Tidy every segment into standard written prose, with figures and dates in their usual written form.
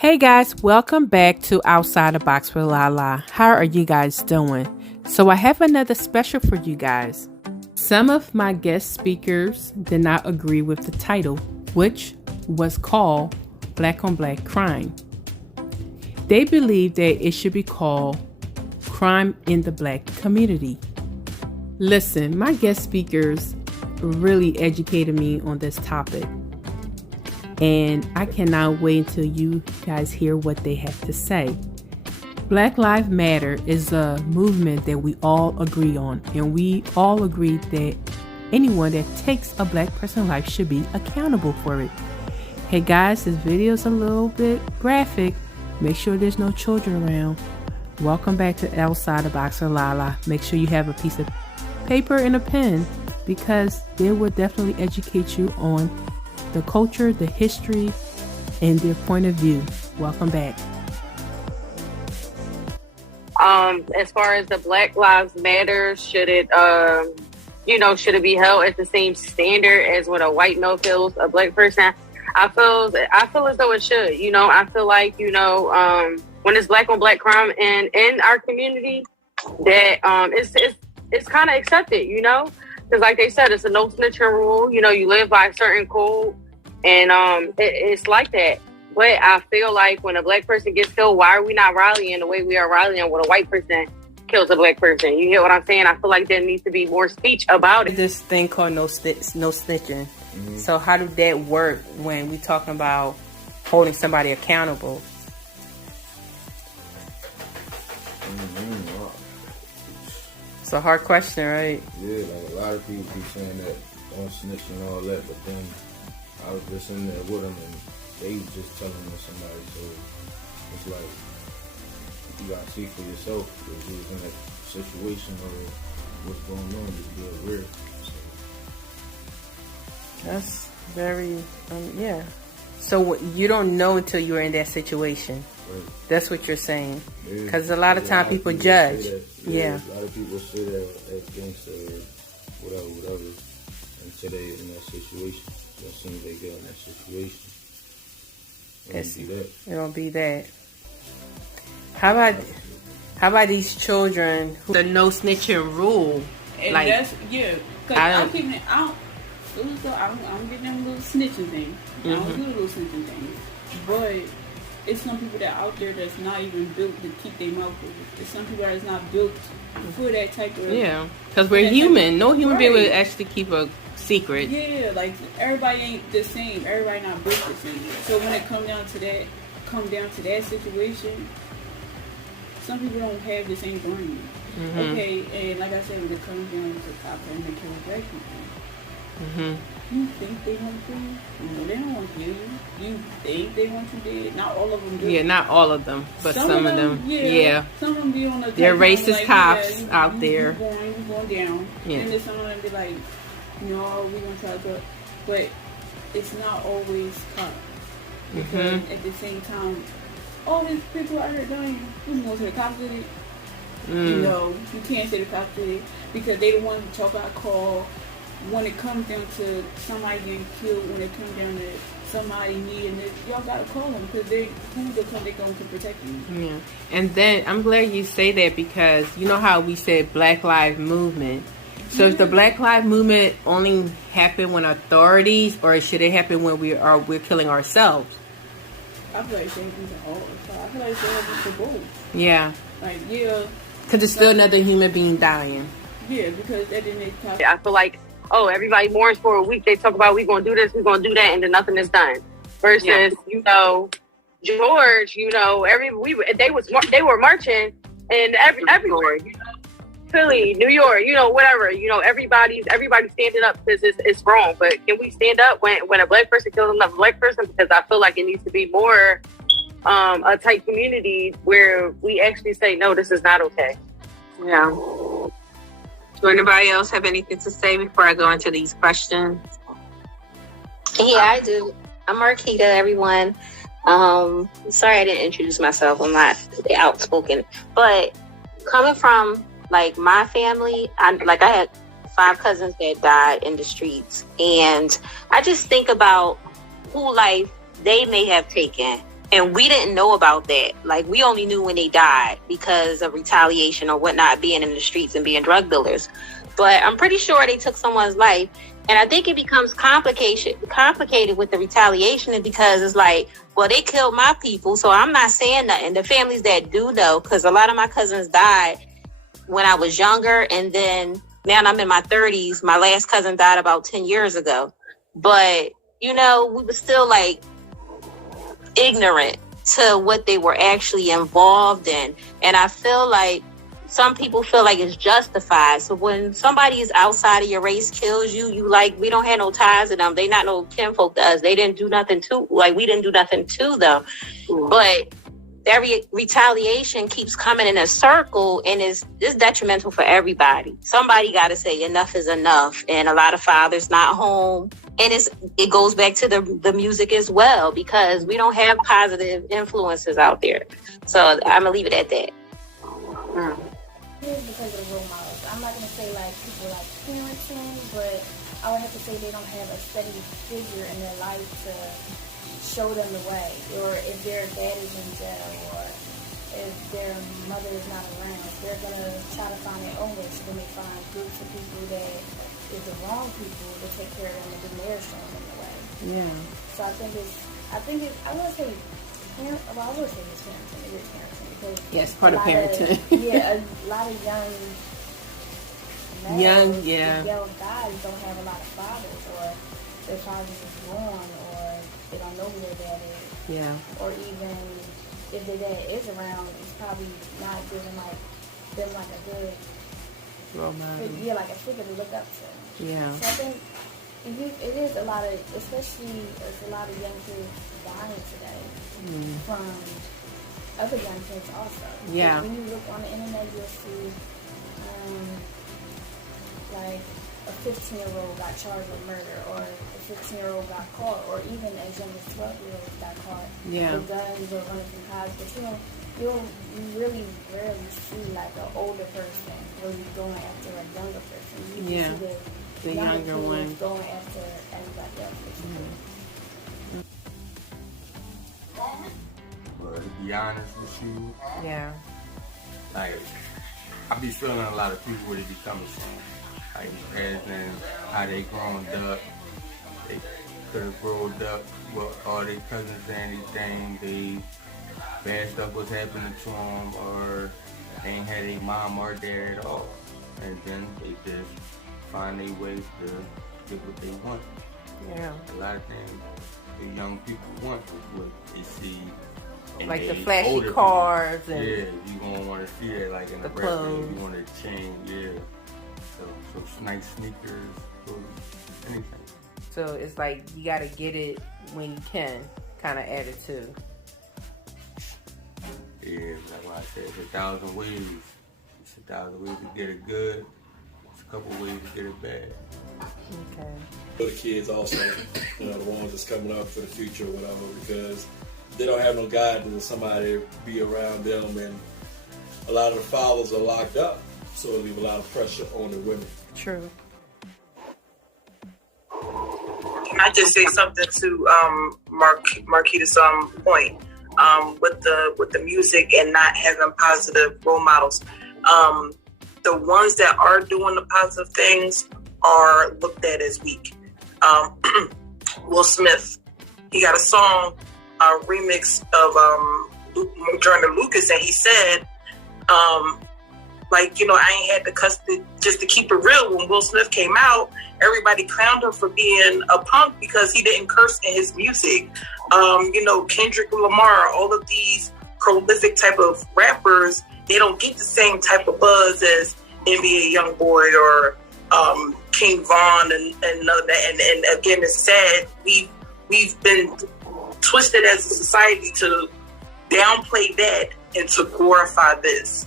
Hey guys, welcome back to Outside the Box with Lala. How are you guys doing? So I have another special for you guys. Some of my guest speakers did not agree with the title, which was called Black on Black Crime. They believe that it should be called Crime in the Black Community. Listen, my guest speakers really educated me on this topic. And I cannot wait until you guys hear what they have to say. Black Lives Matter is a movement that we all agree on. And we all agree that anyone that takes a black person's life should be accountable for it. Hey guys, this video is a little bit graphic. Make sure there's no children around. Welcome back to Outside the Box with Lala. Make sure you have a piece of paper and a pen because they will definitely educate you on the culture, the history, and their point of view. Welcome back. As far as the Black Lives Matter, should it be held at the same standard as what a white male feels a black person? I feel as though it should. I feel like when it's black on black crime and in our community, that it's kind of accepted. Because like they said, it's a no snitching rule. You live by a certain code, and it's like that. But I feel like when a black person gets killed, why are we not rallying the way we are rallying when a white person kills a black person? You hear what I'm saying? I feel like there needs to be more speech about it. This thing called no snitching. Mm-hmm. So how do that work when we talking about holding somebody accountable? It's a hard question, right? Yeah, like a lot of people be saying that don't snitch and all that, but then I was just in there with them and they was just telling me somebody, so it's like you gotta see for yourself if you was in that situation or what's going on, just be aware. So. That's very, yeah. So you don't know until you're in that situation. Right. That's what you're saying. Because a lot of time people judge. Yeah. A lot of people say that as gangster or whatever, until they in that situation. So as soon as they get in that situation, it won't be that. How about these children who the no snitching rule? And like, that's, yeah. Because I'm keeping it out. I don't get them little snitching thing. I don't do the little snitching thing. But it's some people that out there that's not even built to keep their mouth closed. There's some people that's not built for that type of... Yeah, because we're human. No human being would actually keep a secret. Yeah, like everybody ain't the same. Everybody not built the same. So when it come down to that situation, some people don't have the same brain. Mm-hmm. Okay, and like I said, when it comes down to cop and they kill black people, you think they want to kill you? No, they don't want to kill you. You think they want you dead? Not all of them do. Yeah, not all of them, but some of them. Yeah. Some of them be on the... They're racist like, cops out there. You going down. Yeah. And then some of them be like, no, we gonna try to... But it's not always cop. Because at the same time, all these people out here dying, you going to the cops did it? You can't say the cops did it because they the ones who talk out call. When it comes down to somebody getting killed, when it comes down to somebody needing it, y'all gotta call them because they're going to protect you. Yeah, and then I'm glad you say that because you know how we said Black Lives Movement. So if the Black Lives Movement only happen when authorities, or should it happen when we're killing ourselves? I feel like it should be all. I feel like it should be for both. Yeah. Like because it's still another human being dying. Yeah, because that didn't make sense. I feel like. Oh, everybody mourns for a week. They talk about we gonna do this, we gonna do that, and then nothing is done. Versus, George, they were marching and everywhere. Philly, New York, whatever. Everybody's standing up because it's wrong. But can we stand up when a black person kills another black person? Because I feel like it needs to be more a tight community where we actually say no, this is not okay. Yeah. Do anybody else have anything to say before I go into these questions? Yeah, I do. I'm Marquita, everyone. Sorry I didn't introduce myself. I'm not outspoken. But coming from, like, my family, I had 5 cousins that died in the streets. And I just think about who life they may have taken And we didn't know about that. Like, we only knew when they died because of retaliation or whatnot, being in the streets and being drug dealers. But I'm pretty sure they took someone's life. And I think it becomes complicated with the retaliation because it's like, well, they killed my people, so I'm not saying nothing. The families that do know, because a lot of my cousins died when I was younger, and then now I'm in my 30s. My last cousin died about 10 years ago. But, you know, we were still like ignorant to what they were actually involved in. And I feel like some people feel like it's justified. So when somebody is outside of your race kills you, you like, we don't have no ties to them. They not no kinfolk to us. They didn't do nothing to, like, we didn't do nothing to them. But that retaliation keeps coming in a circle, and it's detrimental for everybody. Somebody got to say enough is enough. And a lot of fathers not home. And it goes back to the music as well, because we don't have positive influences out there. So I'm going to leave it at that. Here's because of the role models. I'm not going to say like people like parenting, but I would have to say they don't have a steady figure in their life to show them the way. Or if their dad is in jail, or if their mother is not around, they're going to try to find their own way. So they may find groups of people that is the wrong people to take care of them, and then they're showing them the way. Yeah. So I think I would say it's parenting. It is parenting. Yes, part of parenting. A lot of young males, young guys don't have a lot of fathers, or their fathers is gone, or they don't know who their dad is. Yeah. Or even if their dad is around, it's probably not giving them a good role model. Yeah, like a figure to look up to. Yeah. So I think it is a lot of, especially it's a lot of young kids dying today from other young kids also. Yeah. When you look on the internet, you'll see like a 15-year-old got charged with murder, or a 15-year-old got caught, or even as young as 12-year-olds got caught with guns or running from cops. But you really rarely see like an older person really going after a younger person. You see the younger ones going after everybody else. But to be honest with you, like, I be feeling a lot of people where they be coming from. Like, as in how they grown up. They could have grown up with all their cousins and anything. Bad stuff was happening to them, or they ain't had a mom or dad at all. And then they just find their ways to get what they want. Yeah. A lot of things the young people want is what they see. Like the flashy cars and you gonna want to see that, like in the clothes. You want to change, So nice sneakers, clothes, anything. So it's like you gotta get it when you can, kind of attitude. Yeah, like what I said, it's 1,000 ways. It's 1,000 ways to get it good. It's a couple ways to get it bad. Okay. For the kids also, the ones that's coming up for the future or whatever, because they don't have no guidance or somebody be around them, and a lot of the fathers are locked up, so it leave a lot of pressure on the women. True. Can I just say something to Marquita's point with the music and not having positive role models? The ones that are doing the positive things are looked at as weak. Will Smith, he got a song, a remix of Jordan Lucas, and he said, I ain't had the custody, just to keep it real. When Will Smith came out, everybody clowned him for being a punk because he didn't curse in his music. Kendrick Lamar, all of these prolific type of rappers, they don't get the same type of buzz as NBA YoungBoy or King Von and none of that. And again, it's sad. We've been twisted as a society to downplay that and to glorify this.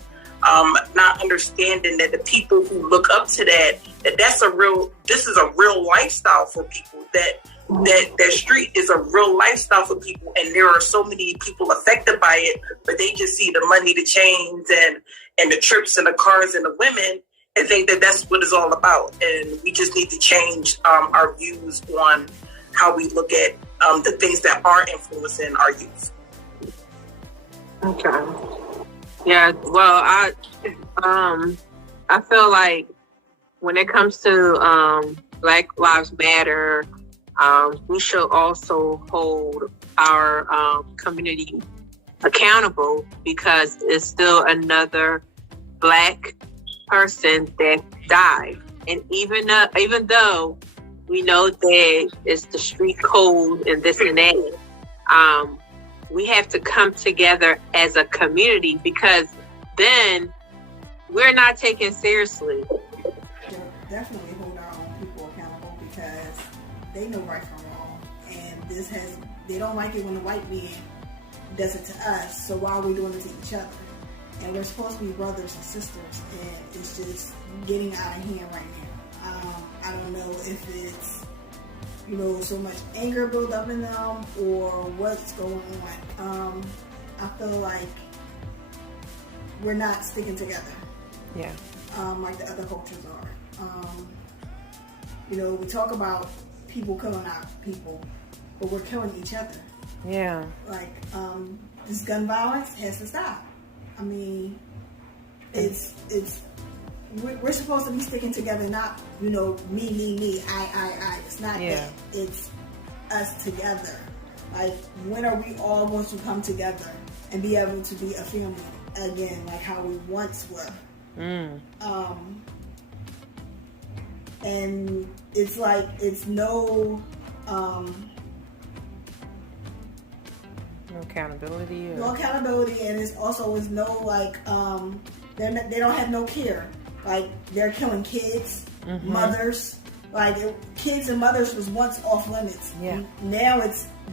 Not understanding that the people who look up to this is a real lifestyle for people, that street is a real lifestyle for people, and there are so many people affected by it, but they just see the money, the chains, and the trips and the cars and the women, and think that that's what it's all about. And we just need to change our views on how we look at the things that are influencing our youth. Okay. Yeah. Well, I feel like when it comes to Black Lives Matter, we should also hold our community accountable, because it's still another Black person that died. And even though we know that it's the street code and this and that, we have to come together as a community, because then we're not taken seriously. Definitely hold our own people accountable, because they know right from wrong, and they don't like it when the white man does it to us, so why are we doing it to each other? And we're supposed to be brothers and sisters, and it's just getting out of hand right now. I don't know if it's, so much anger built up in them or what's going on. I feel like we're not sticking together. Yeah. Like the other cultures are. We talk about people killing our people, but we're killing each other. Yeah. Like, this gun violence has to stop. I mean, we're supposed to be sticking together, not, me, I. It's not that. It's us together. Like, when are we all going to come together and be able to be a family again, like how we once were? And it's like, it's no accountability. No accountability, and it's also is no, like, they don't have no care. Like, they're killing kids, mothers. Like, kids and mothers was once off limits. Yeah. Now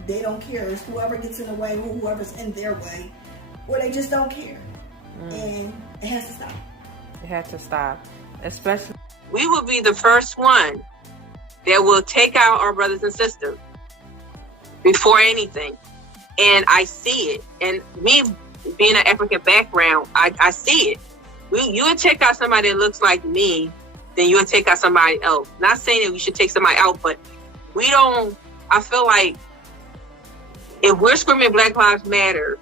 they don't care. It's whoever gets in the way, whoever's in their way, or they just don't care. And it has to stop. It has to stop. Especially, we will be the first one that will take out our brothers and sisters before anything. And I see it. And me being an African background, I see it. You would take out somebody that looks like me, then you would take out somebody else. Not saying that we should take somebody out, but I feel like if we're screaming Black Lives Matter,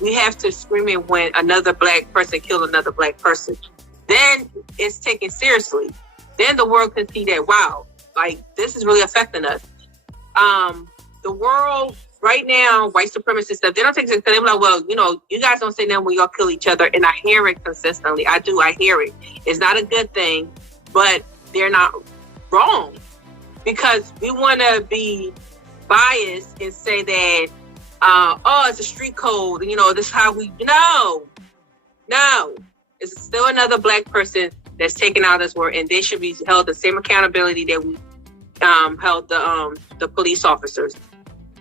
we have to scream it when another Black person killed another Black person. Then it's taken seriously. Then the world can see that, wow, like, this is really affecting us. The world right now, white supremacist stuff, they don't take it, because they're like, well, you guys don't say nothing when y'all kill each other. And I hear it consistently. I hear it. It's not a good thing, but they're not wrong, because we want to be biased and say that, it's a street code. This is how we, no. It's still another Black person that's taken out of this world, and they should be held the same accountability that we held the police officers.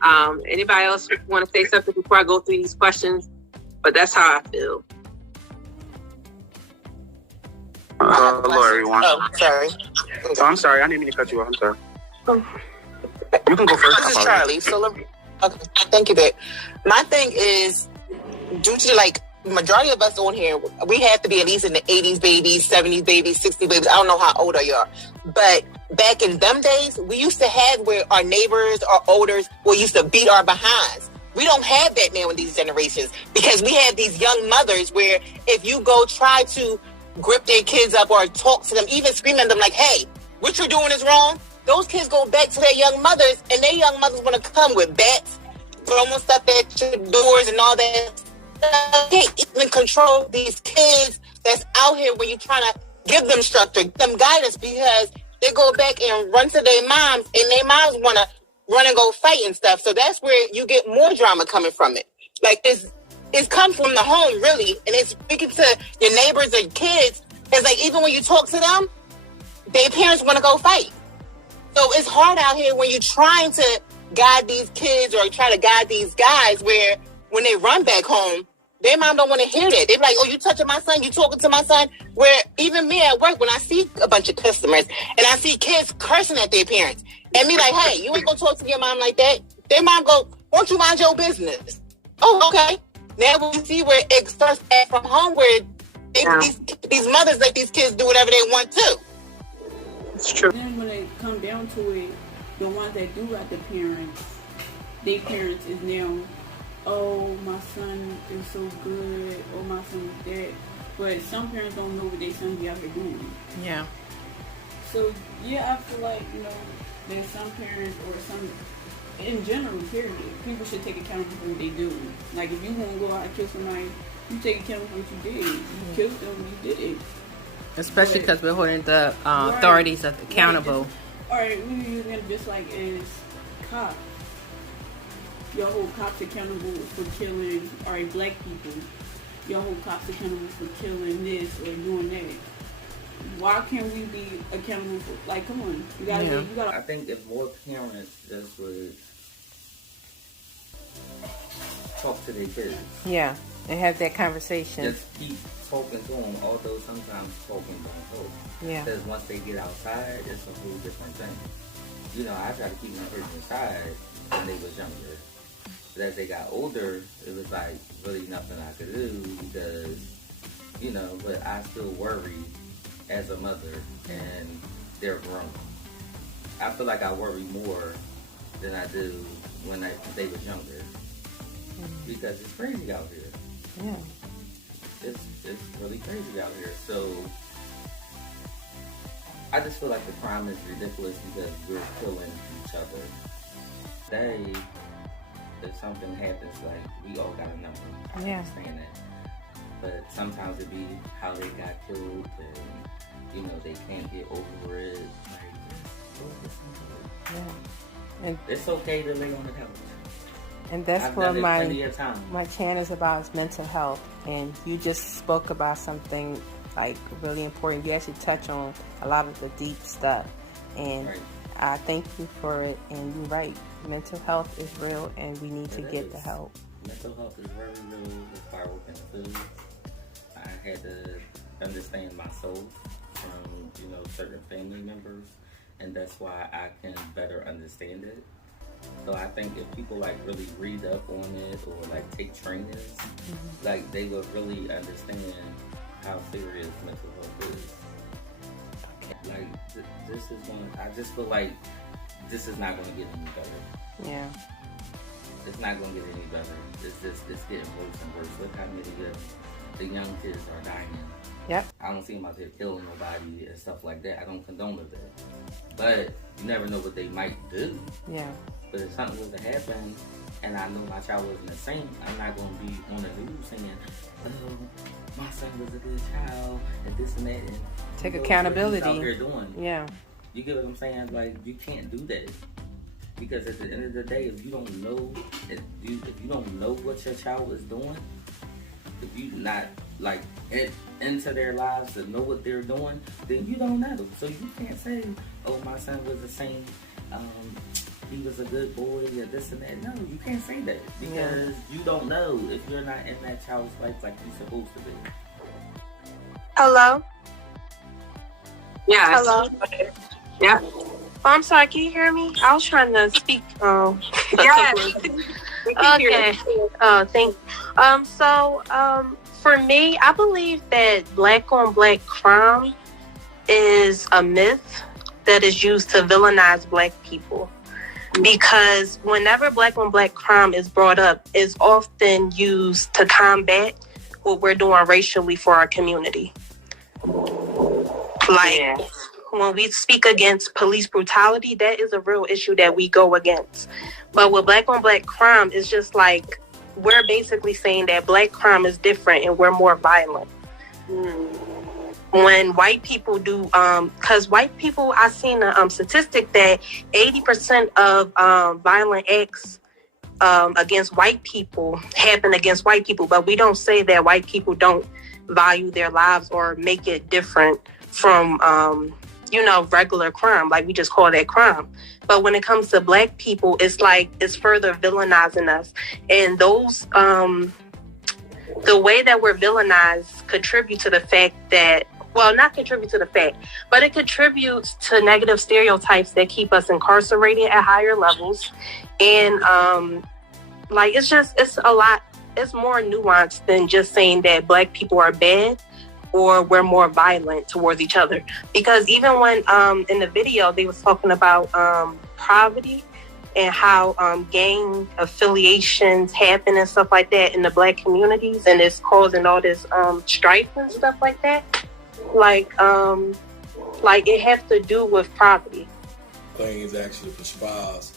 Anybody else want to say something before I go through these questions? But that's how I feel. Hello, everyone. Oh, sorry. Oh, I'm sorry. I didn't mean to cut you off. I'm sorry. You can go first. This is Charlie. So, okay, thank you, babe. My thing is, due to majority of us on here, we have to be at least in the 80s babies, 70s babies, 60s babies. I don't know how old you are, but back in them days, we used to have where our neighbors, our elders, used to beat our behinds. We don't have that now in these generations, because we have these young mothers where if you go try to grip their kids up or talk to them, even scream at them like, hey, what you're doing is wrong, those kids go back to their young mothers, and their young mothers want to come with bats, throwing stuff at your doors and all that. Can't even control these kids that's out here when you're trying to give them structure, give them guidance, because they go back and run to their moms, and their moms want to run and go fight and stuff. So that's where you get more drama coming from it. Like, it's come from the home, really, and it's speaking to your neighbors and kids. It's like, even when you talk to them, their parents want to go fight. So it's hard out here when you're trying to guide these kids or try to guide these guys, where when they run back home, their mom don't want to hear that. They're like, oh, you touching my son? You talking to my son? Where even me at work, when I see a bunch of customers and I see kids cursing at their parents, and me like, hey, you ain't going to talk to your mom like that. Their mom go, won't you mind your business? Oh, okay. Now we see where it starts at from home, where these mothers let these kids do whatever they want to. It's true. Then when it comes down to it, the ones that do like the parents, their parents is now, oh, my son is so good, oh my son is that. But some parents don't know what their son be out here doing. Yeah. So yeah, I feel like, there's some parents or some, in general, period, people should take accountability for what they do. Like if you want to go out and kill somebody, you take accountability for what you did. You killed them, you did it. Especially because we're holding the authorities accountable. Alright, we using it just like as cops. Y'all hold cops accountable for killing, black people. Y'all hold cops accountable for killing this or doing that. Why can't we be accountable for, like, come on, you gotta. I think if more parents just would talk to their kids. Yeah, and have that conversation. Just keep talking to them, although sometimes talking don't help. Yeah. Because once they get outside, it's a whole different thing. I try to keep my kids inside when they was younger. But as they got older, it was like really nothing I could do because, but I still worry as a mother and they're grown. I feel like I worry more than I do when they was younger because it's crazy out here. Yeah. It's really crazy out here. So I just feel like the crime is ridiculous because we're killing each other. Today, if something happens, like, we all got a number. I understand that. But sometimes it be how they got killed and, they can't get over it. Like, just go listen to it. Yeah. And it's okay to lay on the couch. And that's I've what done my channel is about, is mental health. And you just spoke about something like really important. You actually touch on a lot of the deep stuff. And I thank you for it. And you're right. Mental health is real and we need to get the help. Mental health is very real. It's viral in food. I had to understand myself from, certain family members. And that's why I can better understand it. So I think if people really read up on it or take trainings, they will really understand how serious mental health is. This is I just feel like this is not going to get any better. Yeah. It's not going to get any better. It's getting worse and worse. Look how many of the young kids are dying. Yep. I don't see them out there killing nobody and stuff like that. I don't condone of that. But you never know what they might do. Yeah. But if something was to happen and I know my child wasn't the same, I'm not going to be on the news saying, oh, my son was a good child and this and that. And take accountability. What he's out here doing. Yeah. You get what I'm saying? You can't do that. Because at the end of the day, if you don't know, if you don't know what your child is doing, if you not into their lives to know what they're doing, then you don't know. So you can't say, oh, my son was the same, he was a good boy or this and that. No, you can't say that because you don't know if you're not in that child's life like you're supposed to be. Hello? Yeah. Hello? Yeah. Oh, I'm sorry, can you hear me? I was trying to speak. Yeah. Okay. Thank you. For me, I believe that black on black crime is a myth that is used to villainize black people. Because whenever black on black crime is brought up, it's often used to combat what we're doing racially for our community. When we speak against police brutality, that is a real issue that we go against. But with black on black crime, it's just like we're basically saying that black crime is different and we're more violent. When white people do, because white people, I've seen a statistic that 80% of violent acts against white people happen against white people, but we don't say that white people don't value their lives or make it different from, regular crime. Like, we just call that crime. But when it comes to black people, it's like it's further villainizing us. And those, the way that we're villainized contribute to the fact that, well, not contribute to the fact, but it contributes to negative stereotypes that keep us incarcerated at higher levels. And it's a lot, it's more nuanced than just saying that black people are bad or we're more violent towards each other. Because even when in the video they was talking about poverty and how gang affiliations happen and stuff like that in the Black communities, and it's causing all this strife and stuff like that. Like it has to do with property. Things actually perspires.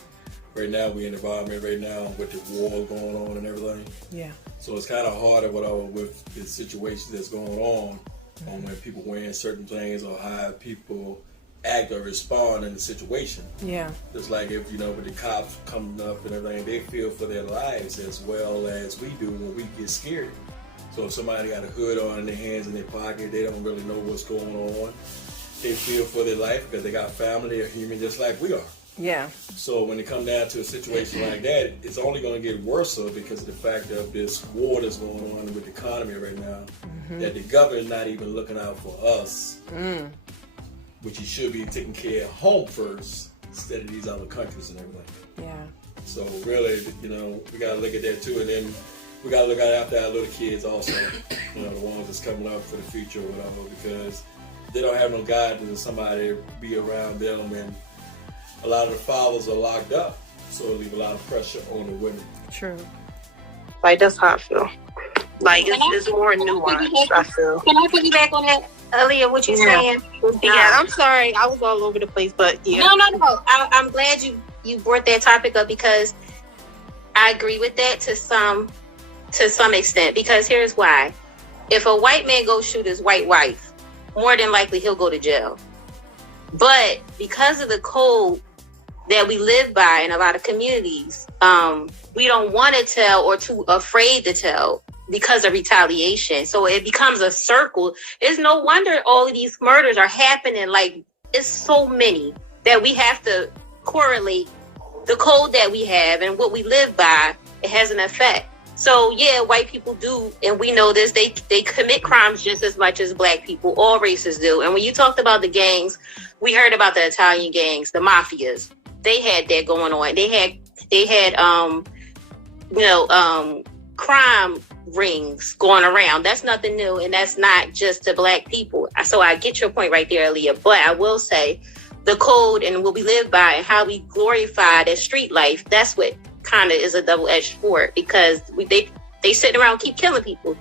Right now, we're in an environment right now with the war going on and everything. Yeah. So it's kind of harder with the situation that's going on when people wearing certain things or how people act or respond in the situation. Yeah. Just like if, with the cops coming up and everything, they feel for their lives as well as we do when we get scared. So if somebody got a hood on in their hands, in their pocket, they don't really know what's going on. They feel for their life because they got family, they're human just like we are. Yeah. So when it comes down to a situation like that, it's only going to get worse because of the fact of this war that's going on with the economy right now, that the government is not even looking out for us, which he should be taking care of home first instead of these other countries and everything. Yeah. So really, we got to look at that too, and then we got to look after our little kids also, the ones that's coming up for the future or whatever, because they don't have no guidance or somebody to be around them, and a lot of the fathers are locked up, so it leaves a lot of pressure on the women. True. Like, that's how I feel. Like, it's more nuanced, I feel. Can I piggyback on that, Aaliyah, what you're saying? Yeah, I'm sorry. I was all over the place, but yeah. No. I'm glad you brought that topic up because I agree with that to some extent. Because here's why. If a white man goes shoot his white wife, more than likely he'll go to jail. But because of the code that we live by in a lot of communities, we don't want to tell or too afraid to tell because of retaliation. So it becomes a circle. It's no wonder all of these murders are happening. Like, it's so many that we have to correlate the code that we have and what we live by. It has an effect. So yeah, white people do, and we know this, they commit crimes just as much as black people. All races do. And when you talked about the gangs, we heard about the Italian gangs, the mafias. They had that going on. They had crime rings going around. That's nothing new, and that's not just to black people. So I get your point right there, Aaliyah. But I will say the code and what we live by and how we glorify that street life, that's what kind of is a double-edged sword, because they sit around and keep killing people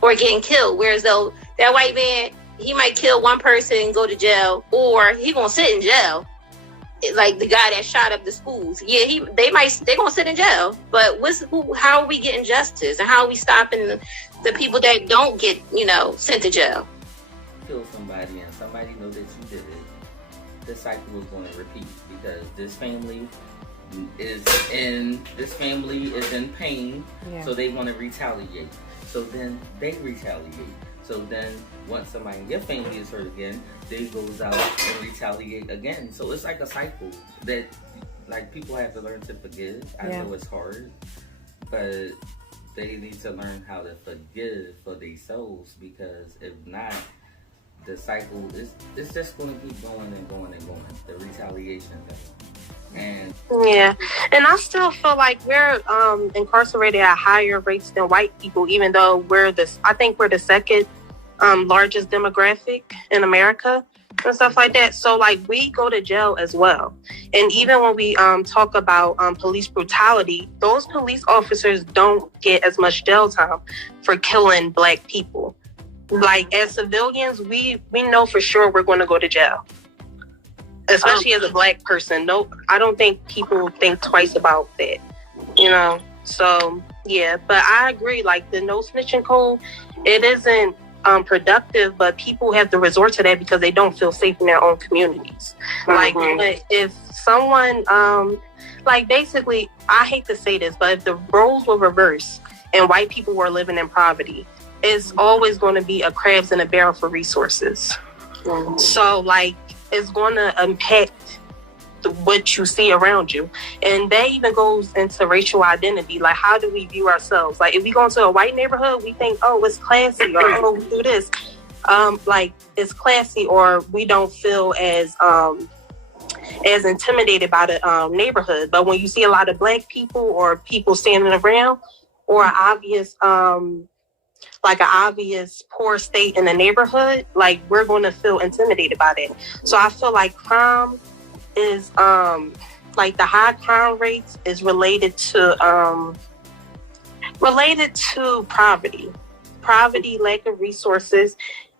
or getting killed. Whereas though that white man, he might kill one person and go to jail, or he gonna sit in jail. Like the guy that shot up the schools. Yeah, they gonna sit in jail. But how are we getting justice, and how are we stopping the people that don't get sent to jail? Kill somebody and somebody know that you did it. The cycle is going to repeat because this family is in pain, so they want to retaliate. So then they retaliate. So then once somebody in your family is hurt again, they goes out and retaliate again. So it's like a cycle that people have to learn to forgive. I know it's hard, but they need to learn how to forgive for themselves, because if not, the cycle it's just going to keep going and going and going. The retaliation thing. And I still feel like we're incarcerated at higher rates than white people, even though I think we're the second largest demographic in America and stuff like that. So like we go to jail as well. And even when we talk about police brutality, those police officers don't get as much jail time for killing black people. Like as civilians, we know for sure we're going to go to jail. Especially as a black person. No, I don't think people think twice about that. So yeah, but I agree, like the no snitching code, it isn't productive, but people have to resort to that because they don't feel safe in their own communities. Like if someone basically, I hate to say this, but if the roles were reversed and white people were living in poverty, it's always going to be a crabs in a barrel for resources. So like it's going to impact what you see around you. And that even goes into racial identity. Like, how do we view ourselves? Like, if we go into a white neighborhood, we think, oh, it's classy, or oh, we do this. It's classy, or we don't feel as intimidated by the neighborhood. But when you see a lot of black people or people standing around, or an obvious poor state in the neighborhood, like we're going to feel intimidated by that. So I feel like crime is like the high crime rates is related to poverty, lack of resources.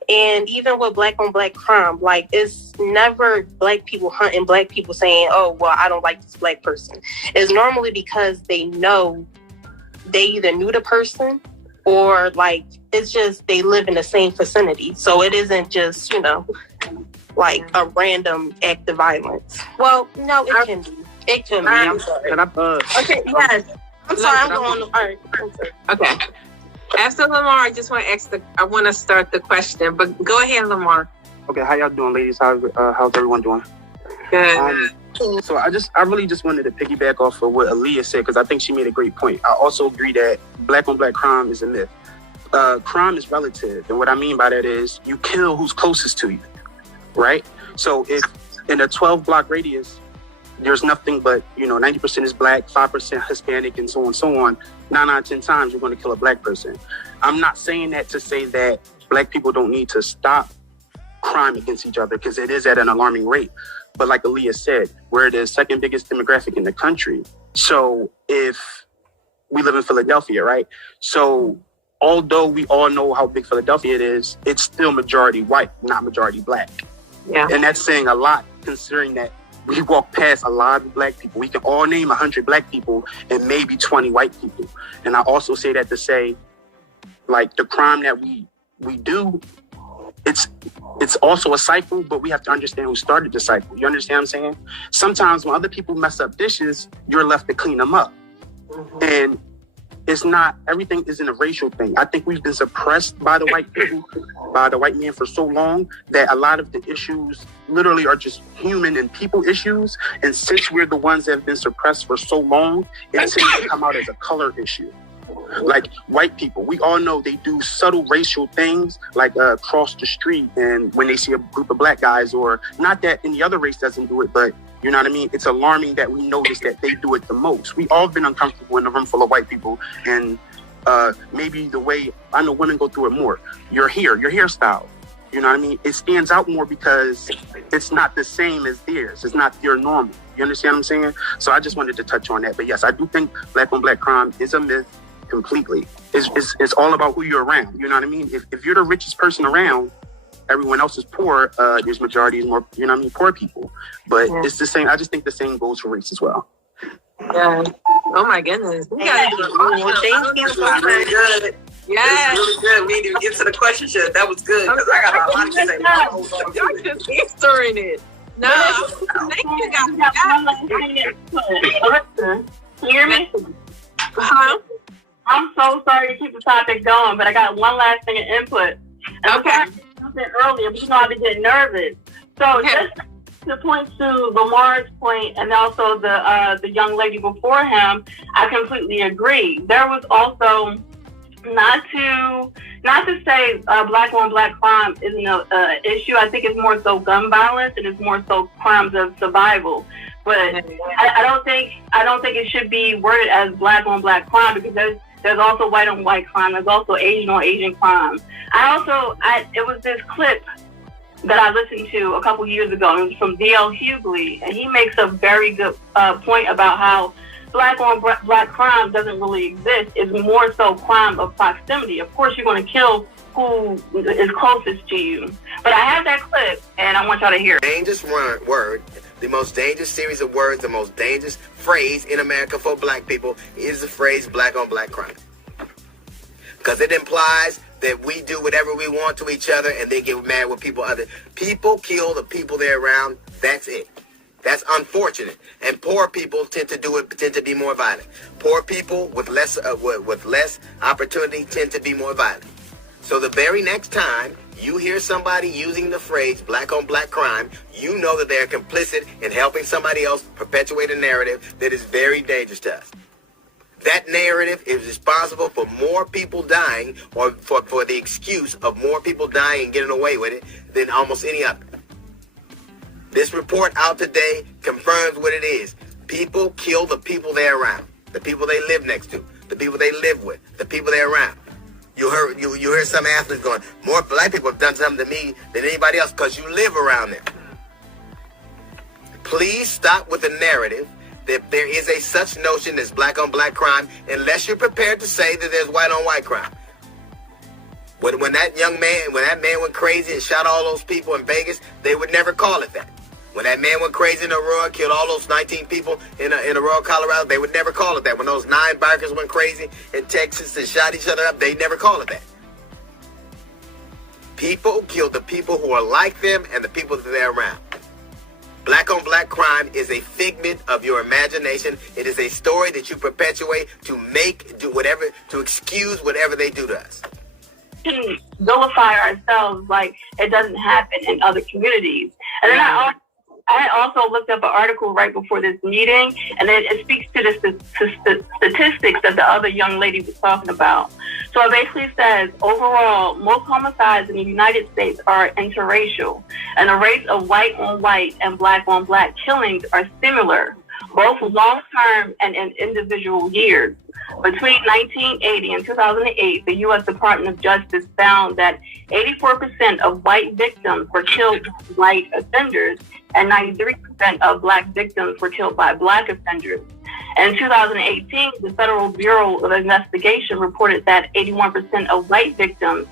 And even with black on black crime, like it's never black people hunting black people saying, oh, well, I don't like this black person. It's normally because they know they either knew the person or like it's just they live in the same vicinity. So it isn't just, like a random act of violence. Well, no, it can be. It can be. I'm sorry. Okay, yes. I'm sorry, I'm going. All right. Okay. After Lamar, I want to start the question, but go ahead, Lamar. Okay, how y'all doing, ladies? How's everyone doing? Good. So I really just wanted to piggyback off of what Aaliyah said, because I think she made a great point. I also agree that black on black crime is a myth. Crime is relative, and what I mean by that is you kill who's closest to you, right? So if in a 12-block radius, there's nothing but, 90% is black, 5% Hispanic, and so on. 9 out of 10 times, you're going to kill a black person. I'm not saying that to say that black people don't need to stop crime against each other, because it is at an alarming rate. But like Aaliyah said, we're the second biggest demographic in the country. So if we live in Philadelphia, right? So although we all know how big Philadelphia is, it's still majority white, not majority black. Yeah. And that's saying a lot, considering that we walk past a lot of black people. We can all name 100 black people and maybe 20 white people. And I also say that to say, like, the crime that we do, it's also a cycle, but we have to understand who started the cycle. You understand what I'm saying? Sometimes when other people mess up dishes, you're left to clean them up. Mm-hmm. And it's not, everything isn't a racial thing. I think we've been suppressed by the white people, by the white man for so long that a lot of the issues literally are just human and people issues. And since we're the ones that have been suppressed for so long, it tends to come out as a color issue. Like white people, we all know they do subtle racial things, like cross the street and when they see a group of black guys, or not that any other race doesn't do it, but you know what I mean? It's alarming that we notice that they do it the most. We all been uncomfortable in a room full of white people, and maybe the way, I know women go through it more. Your hairstyle, you know what I mean? It stands out more because it's not the same as theirs. It's not their normal. You understand what I'm saying? So I just wanted to touch on that. But yes, I do think black on black crime is a myth completely. It's all about who you're around. You know what I mean? If you're the richest person around, everyone else is poor, there's majorities more, you know what I mean, poor people. But it's the same. I just think the same goes for race as well. Yeah. Oh my goodness. We gotta do it. Very good. Yeah. Really good. We didn't even get to the question yet. That was good, because I got a lot to say. Y'all just answering it. No. Thank you guys. Can you hear me? Huh? I'm so sorry to keep the topic going, but I got one last thing of input. Okay. Something earlier, but I've been getting nervous. So just to point to Lamar's point, and also the young lady before him, I completely agree. There was also not to say black on black crime isn't an issue. I think it's more so gun violence, and it's more so crimes of survival. But I don't think it should be worded as black on black crime, because there's also white on white crime. There's also Asian on Asian crime. It was this clip that I listened to a couple years ago. It was from D.L. Hughley, and he makes a very good point about how black on black crime doesn't really exist. It's more so crime of proximity. Of course, you're going to kill who is closest to you. But I have that clip, and I want y'all to hear it. Dangerous word, the most dangerous series of words, the most dangerous phrase in America for black people is the phrase black on black crime. Because it implies that we do whatever we want to each other and they get mad with people. Other people kill the people they're around. That's it. That's unfortunate. And poor people tend to be more violent. Poor people with less opportunity tend to be more violent. So the very next time you hear somebody using the phrase black on black crime, you know that they're complicit in helping somebody else perpetuate a narrative that is very dangerous to us. That narrative is responsible for more people dying, or for the excuse of more people dying and getting away with it, than almost any other. This report out today confirms what it is. People kill the people they're around, the people they live next to, the people they live with, the people they're around. You hear some athletes going, more black people have done something to me than anybody else because you live around them. Please stop with the narrative that there is a such notion as black on black crime unless you're prepared to say that there's white on white crime. When that man went crazy and shot all those people in Vegas, they would never call it that. When that man went crazy in Aurora, killed all those 19 people in Aurora, Colorado, they would never call it that. When those 9 bikers went crazy in Texas and shot each other up, they never call it that. People kill the people who are like them and the people that they're around. Black on black crime is a figment of your imagination. It is a story that you perpetuate to excuse whatever they do to us. Vilify ourselves like it doesn't happen in other communities. And then I also looked up an article right before this meeting, and it speaks to the statistics that the other young lady was talking about. So it basically says, overall, most homicides in the United States are interracial, and the rates of white on white and black on black killings are similar, both long-term and in individual years. Between 1980 and 2008, the U.S. Department of Justice found that 84% of white victims were killed by white offenders, and 93% of black victims were killed by black offenders. In 2018, the Federal Bureau of Investigation reported that 81% of white victims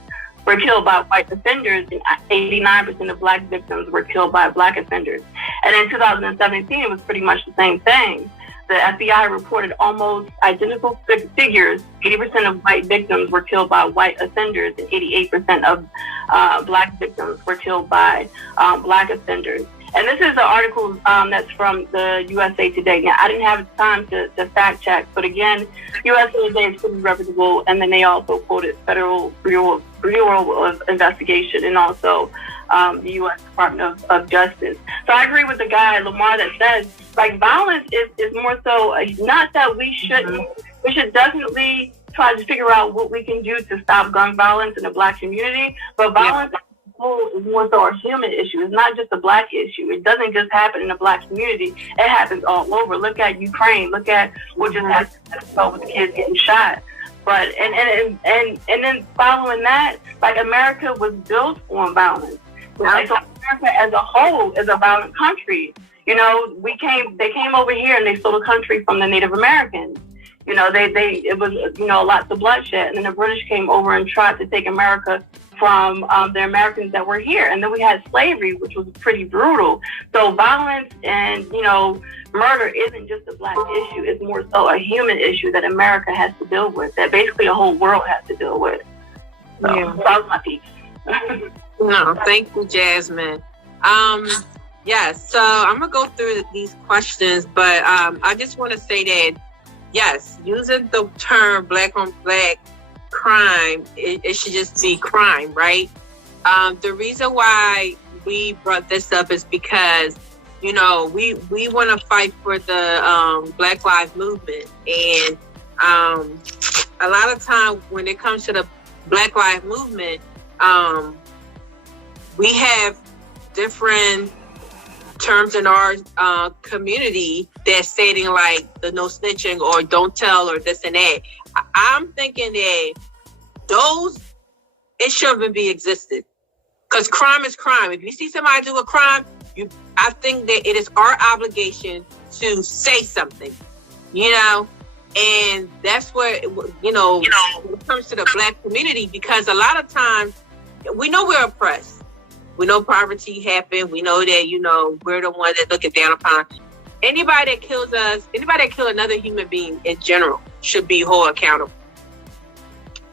were killed by white offenders and 89% of black victims were killed by black offenders. And in 2017, it was pretty much the same thing. The FBI reported almost identical figures. 80% of white victims were killed by white offenders and 88% of black victims were killed by black offenders. And this is an article that's from the USA Today. Now, I didn't have time to fact check, but again, USA Today is pretty reputable, and then they also quoted Federal Bureau of Investigation and also the U.S. Department of Justice. So I agree with the guy, Lamar, that says, like, violence is more so, not that we should definitely try to figure out what we can do to stop gun violence in the black community, but violence is more so a human issue. It's not just a black issue. It doesn't just happen in the black community. It happens all over. Look at Ukraine. Look at what just happened with the kids getting shot. But and then following that, like, America was built on violence. Like, so America as a whole is a violent country. You know, they came over here and they stole the country from the Native Americans. You know, it was, you know, lots of bloodshed. And then the British came over and tried to take America from the Americans that were here. And then we had slavery, which was pretty brutal. So violence and, you know, murder isn't just a black issue. It's more so a human issue that America has to deal with, that basically the whole world has to deal with. So that was my piece. No, thank you, Jasmine. Yes, so I'm going to go through these questions, but I just want to say that, yes, using the term black on black crime, it should just be crime, right? The reason why we brought this up is because, you know, we want to fight for the Black Lives Movement. And a lot of time when it comes to the Black Lives Movement, we have different terms in our community that's stating like the no snitching or don't tell or this and that. I'm thinking that it shouldn't be existed, because crime is crime. If you see somebody do a crime, I think that it is our obligation to say something, you know, and that's where, you know, when it comes to the black community, because a lot of times we know we're oppressed. We know poverty happened. We know that, you know, we're the ones that look it down upon. Anybody that kills us, anybody that kills another human being in general should be held accountable.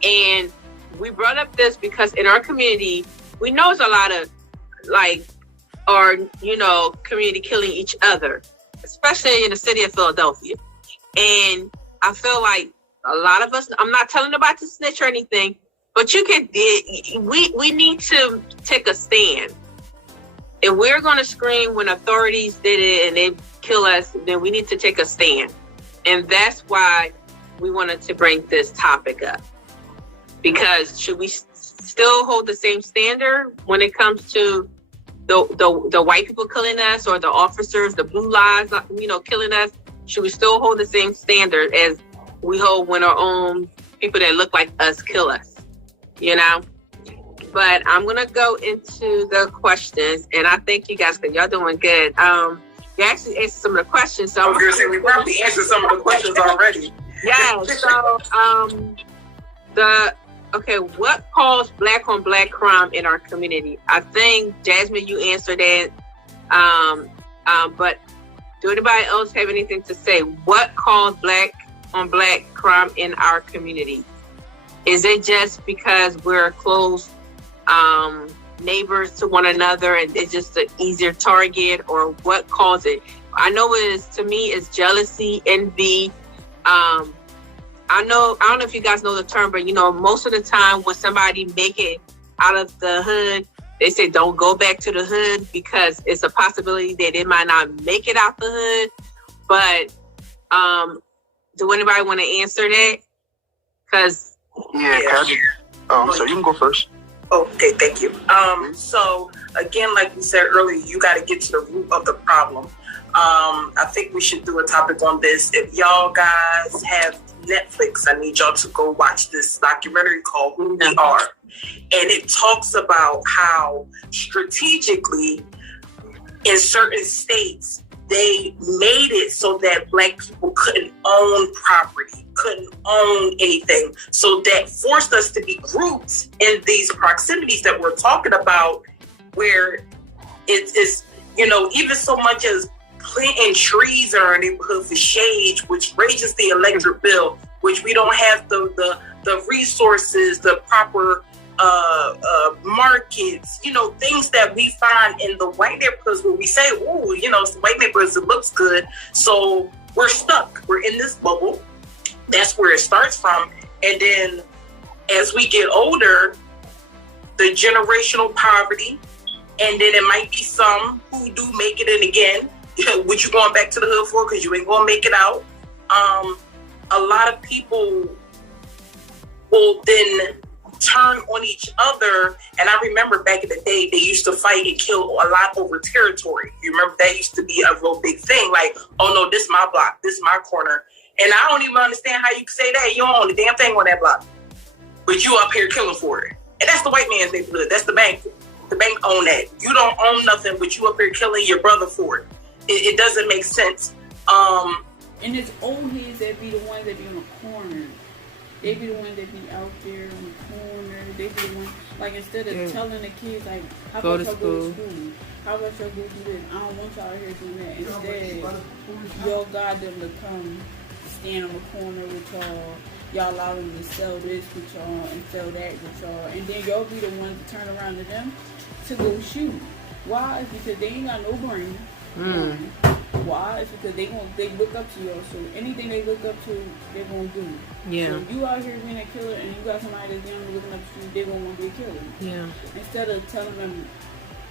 And we brought up this because in our community, we know it's a lot of, like, our, you know, community killing each other, especially in the city of Philadelphia. And I feel like a lot of us, I'm not telling nobody to snitch or anything, but we need to take a stand. If we're going to scream when authorities did it and they kill us, then we need to take a stand. And that's why we wanted to bring this topic up. Because should we still hold the same standard when it comes to the white people killing us, or the officers, the blue lives, you know, killing us? Should we still hold the same standard as we hold when our own people that look like us kill us? You know? But I'm going to go into the questions, and I thank you guys because y'all doing good. You actually answered some of the questions. So I was going to say, we probably answered some of the questions already. Yeah, so what caused black on black crime in our community? I think, Jasmine, you answered that. But do anybody else have anything to say? What caused black on black crime in our community? Is it just because we're close neighbors to one another and it's just an easier target, or what caused it? I know to me it's jealousy, envy. I don't know if you guys know the term, but most of the time when somebody make it out of the hood, they say don't go back to the hood because it's a possibility that they might not make it out the hood. But do anybody want to answer that? Because so you can go first. Okay, thank you. So again, like we said earlier, you got to get to the root of the problem. I think we should do a topic on this. If y'all guys have Netflix, I need y'all to go watch this documentary called Who We Are. And it talks about how strategically in certain states, they made it so that black people couldn't own property, couldn't own anything. So that forced us to be groups in these proximities that we're talking about, where it's even so much as planting trees in our neighborhood for shade, which raises the electric bill, which we don't have the resources, the proper markets, things that we find in the white neighborhoods where we say, oh, it's the white neighborhoods, it looks good. So we're stuck. We're in this bubble. That's where it starts from. And then as we get older, the generational poverty, and then it might be some who do make it in again. What you going back to the hood for? Because you ain't going to make it out. A lot of people will then turn on each other. And I remember back in the day, they used to fight and kill a lot over territory. You remember that used to be a real big thing. Like, oh no, this is my block, this is my corner. And I don't even understand how you can say that. You don't own the damn thing on that block, but you up here killing for it. And that's the white man's neighborhood. That's the bank. The bank own that. You don't own nothing, but you up here killing your brother for it. It doesn't make sense. And it's old heads that be the ones that be on the corner. They be the ones that be out there on the corner. They be the ones, like, instead of telling the kids, like, how about y'all go to school? How about y'all go do this? I don't want y'all here doing that. Instead, y'all got them to come stand on the corner with y'all. Y'all allow them to sell this with y'all and sell that with y'all. And then y'all be the ones to turn around to them to go shoot. Why? It's because they ain't got no brain. Why? It's because they look up to y'all. So anything they look up to, they're gonna do. Yeah. So if you out here being a killer and you got somebody that's young looking up to you, they're gonna want to be a killer. Yeah. Instead of telling them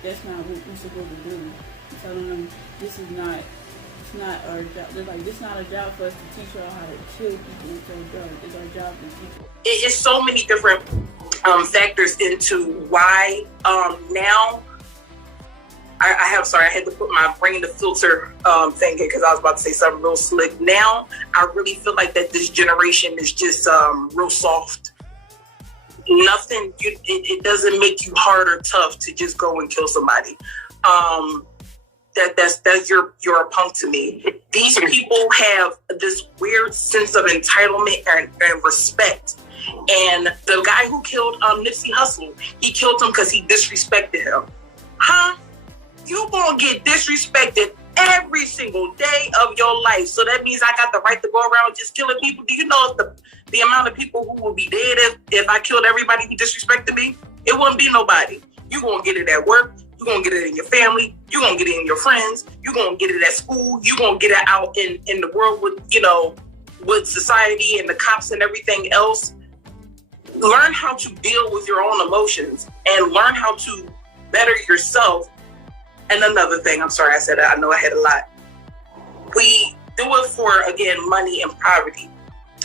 that's not what we're supposed to do, telling them this is not, it's not our job. They're like, this is not a job for us to teach y'all how to kill people and sell drugs. It's our job to teach you. It's so many different factors into why now. I had to put my brain to filter thing because I was about to say something real slick. Now, I really feel like that this generation is just real soft. Nothing, it doesn't make you hard or tough to just go and kill somebody. That's you're a punk to me. These people have this weird sense of entitlement and respect. And the guy who killed Nipsey Hussle, he killed him because he disrespected him. Huh? You gonna get disrespected every single day of your life. So that means I got the right to go around just killing people. Do you know the amount of people who will be dead if I killed everybody who disrespected me? It wouldn't be nobody. You gonna get it at work. You gonna get it in your family. You gonna get it in your friends. You gonna get it at school. You gonna get it out in the world with society and the cops and everything else. Learn how to deal with your own emotions and learn how to better yourself. And another thing, I'm sorry I said that. I know I had a lot. We do it for, again, money and poverty.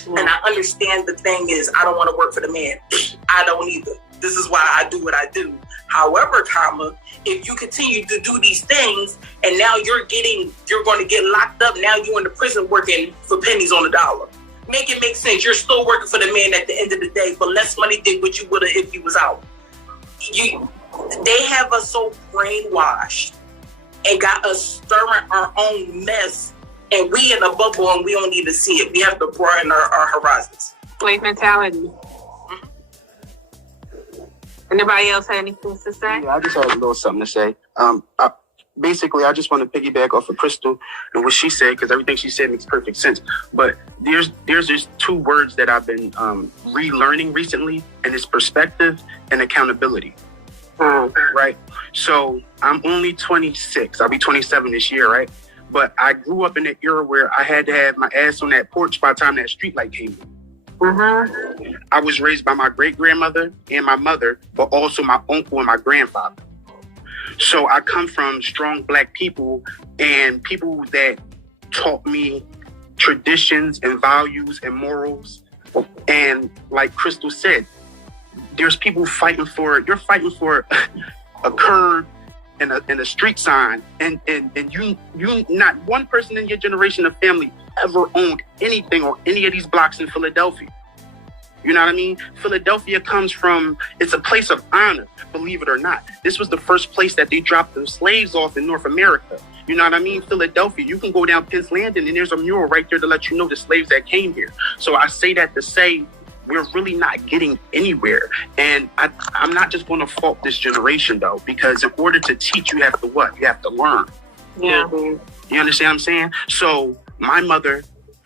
And I understand the thing is, I don't want to work for the man. I don't either. This is why I do what I do. However, if you continue to do these things and now you're going to get locked up. Now you're in the prison working for pennies on the dollar. Make it make sense. You're still working for the man at the end of the day for less money than what you would have if you was out. They have us so brainwashed and got us stirring our own mess, and we in a bubble and we don't need to see it. We have to broaden our horizons. Slave mentality. Anybody else have anything to say? Yeah, I just have a little something to say. Basically, I just want to piggyback off of Crystal and what she said, because everything she said makes perfect sense. But there's just two words that I've been relearning recently, and it's perspective and accountability. Right? So I'm only 26. I'll be 27 this year, right? But I grew up in an era where I had to have my ass on that porch by the time that street light came on. I was raised by my great-grandmother and my mother, but also my uncle and my grandfather. So I come from strong Black people and people that taught me traditions and values and morals. And like Crystal said, there's people fighting for a curb and a street sign, and you not one person in your generation of family ever owned anything on any of these blocks in Philadelphia. You know what I mean? Philadelphia comes from, it's a place of honor, believe it or not. This was the first place that they dropped the slaves off in North America. You know what I mean? Philadelphia, you can go down Penn's Landing and there's a mural right there to let you know the slaves that came here. So I say that to say we're really not getting anywhere. And I'm not just going to fault this generation, though, because in order to teach, you have to what? You have to learn. Yeah. You understand what I'm saying? So my mother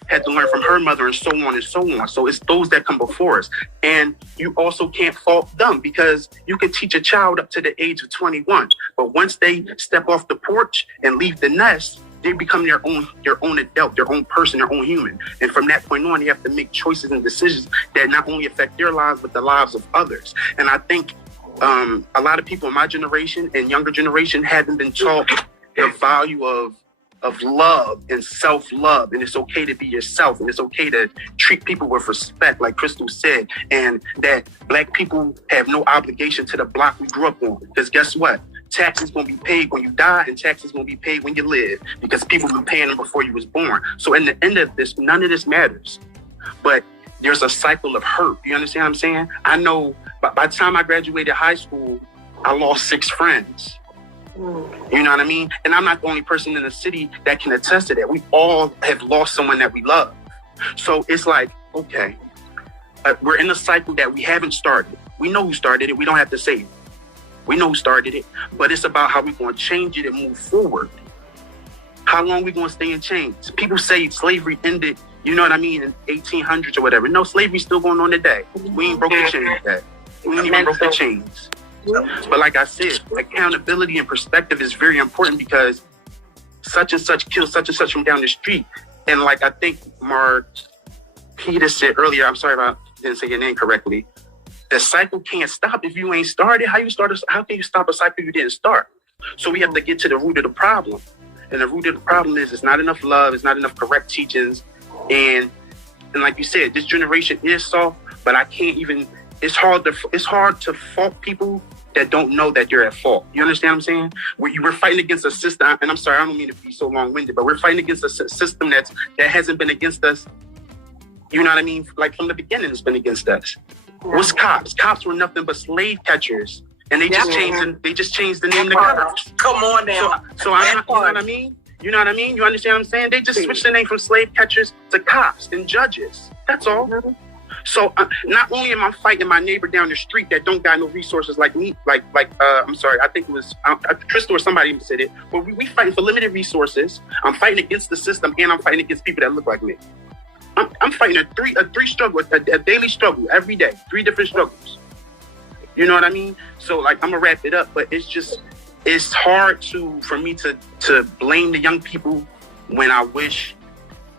had to learn from her mother and so on and so on. So it's those that come before us. And you also can't fault them, because you can teach a child up to the age of 21. But once they step off the porch and leave the nest, they become their own adult, their own person, their own human. And from that point on, you have to make choices and decisions that not only affect their lives, but the lives of others. And I think a lot of people in my generation and younger generation haven't been taught the value of love and self-love, and it's okay to be yourself, and it's okay to treat people with respect, like Crystal said, and that Black people have no obligation to the block we grew up on. Because guess what? Taxes going to be paid when you die, and taxes going to be paid when you live, because people been paying them before you was born. So in the end of this, none of this matters. But there's a cycle of hurt. You understand what I'm saying? I know by the time I graduated high school, I lost 6 friends. You know what I mean? And I'm not the only person in the city that can attest to that. We all have lost someone that we love. So it's like, okay, we're in a cycle that we haven't started. We know who started it. We don't have to say it. We know who started it. But it's about how we're going to change it and move forward. How long we going to stay in chains? People say slavery ended, you know what I mean, in 1800s or whatever. No, slavery's still going on today. We ain't broke the chains yet. We ain't even broke the chains. But like I said, accountability and perspective is very important, because such and such kills such and such from down the street. And like I think Marquita said earlier, I'm sorry if I didn't say your name correctly, the cycle can't stop if you ain't started. How can you stop a cycle you didn't start? So we have to get to the root of the problem. And the root of the problem is it's not enough love, it's not enough correct teachings. And like you said, this generation is soft, but I can't even, it's hard to fault people that don't know that you're at fault. You understand what I'm saying? We're fighting against a system, and I'm sorry, I don't mean to be so long-winded, but we're fighting against a system that hasn't been against us. You know what I mean? Like from the beginning, it's been against us. What's cops? Cops were nothing but slave catchers, and they just changed the name to cops. Come on now. So you know what I mean? You know what I mean? You understand what I'm saying? They just switched the name from slave catchers to cops and judges. That's all. So not only am I fighting my neighbor down the street that don't got no resources like me, I'm sorry, I think it was Crystal or somebody even said it, but we fighting for limited resources. I'm fighting against the system, and I'm fighting against people that look like me. I'm fighting a three struggle, a daily struggle every day, 3 different struggles. You know what I mean? So like, I'm gonna wrap it up, but it's hard for me to blame the young people when I wish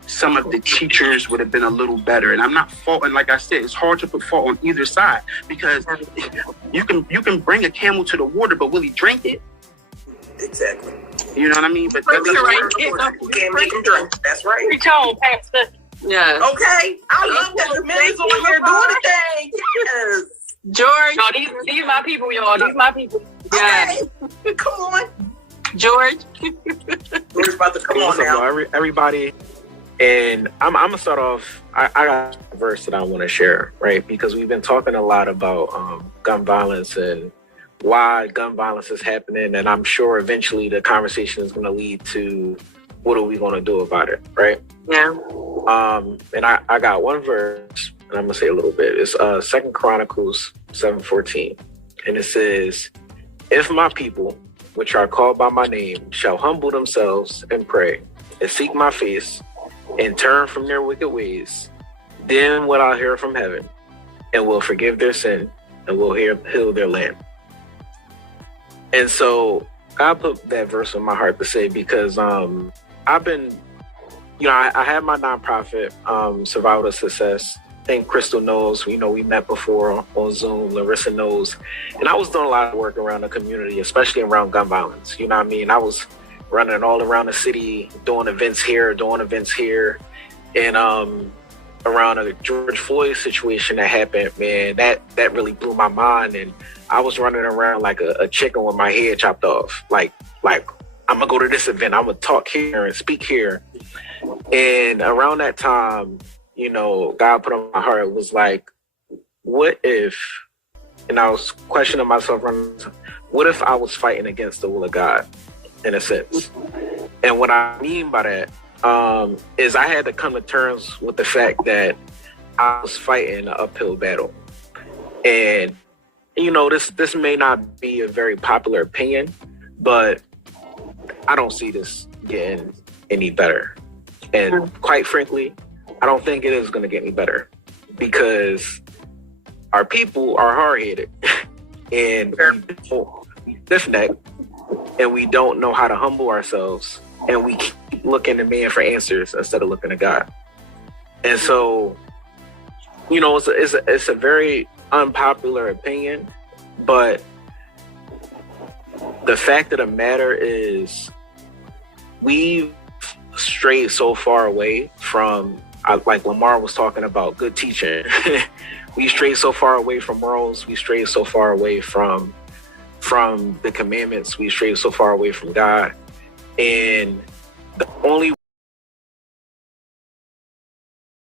some of the teachers would have been a little better. And I'm not faulting, like I said, it's hard to put fault on either side, because you can bring a camel to the water, but will he drink it? Exactly. You know what I mean? But you can't make him drink. That's right. Reach on, Pastor. Yeah. Okay. I love that the men is on here doing the thing. Yes. George. No, these my people, y'all. These my people. Yeah. Okay. Come on. George. George about to come on now. Everybody. And I'm gonna start off. I got a verse that I want to share, right? Because we've been talking a lot about gun violence and why gun violence is happening, and I'm sure eventually the conversation is going to lead to what are we going to do about it, right? Yeah. And I got one verse, and I'm going to say a little bit. It's 2 Chronicles 7:14, and it says, "If my people, which are called by my name, shall humble themselves and pray and seek my face and turn from their wicked ways, then will I hear from heaven and will forgive their sin and will heal their land." And so God put that verse in my heart to say, because I've been, I have my nonprofit, Survival to Success. I think Crystal knows, we met before on Zoom, Larissa knows. And I was doing a lot of work around the community, especially around gun violence. You know what I mean? I was running all around the city, doing events here. And around a George Floyd situation that happened, man, that really blew my mind. And I was running around like a chicken with my head chopped off. Like I'm gonna go to this event, I'm gonna talk here and speak here. And around that time, God put on my heart, it was like, what if, and I was questioning myself, what if I was fighting against the will of God, in a sense? And what I mean by that is I had to come to terms with the fact that I was fighting an uphill battle. And, this may not be a very popular opinion, but I don't see this getting any better. And quite frankly, I don't think it is going to get any better, because our people are hard-headed and we stiff-necked, and we don't know how to humble ourselves, and we keep looking to man for answers instead of looking to God. And so, it's a very unpopular opinion, but the fact of the matter is we've strayed so far away from, like Lamar was talking about, good teaching. We strayed so far away from morals. We strayed so far away from the commandments. We strayed so far away from God. And the only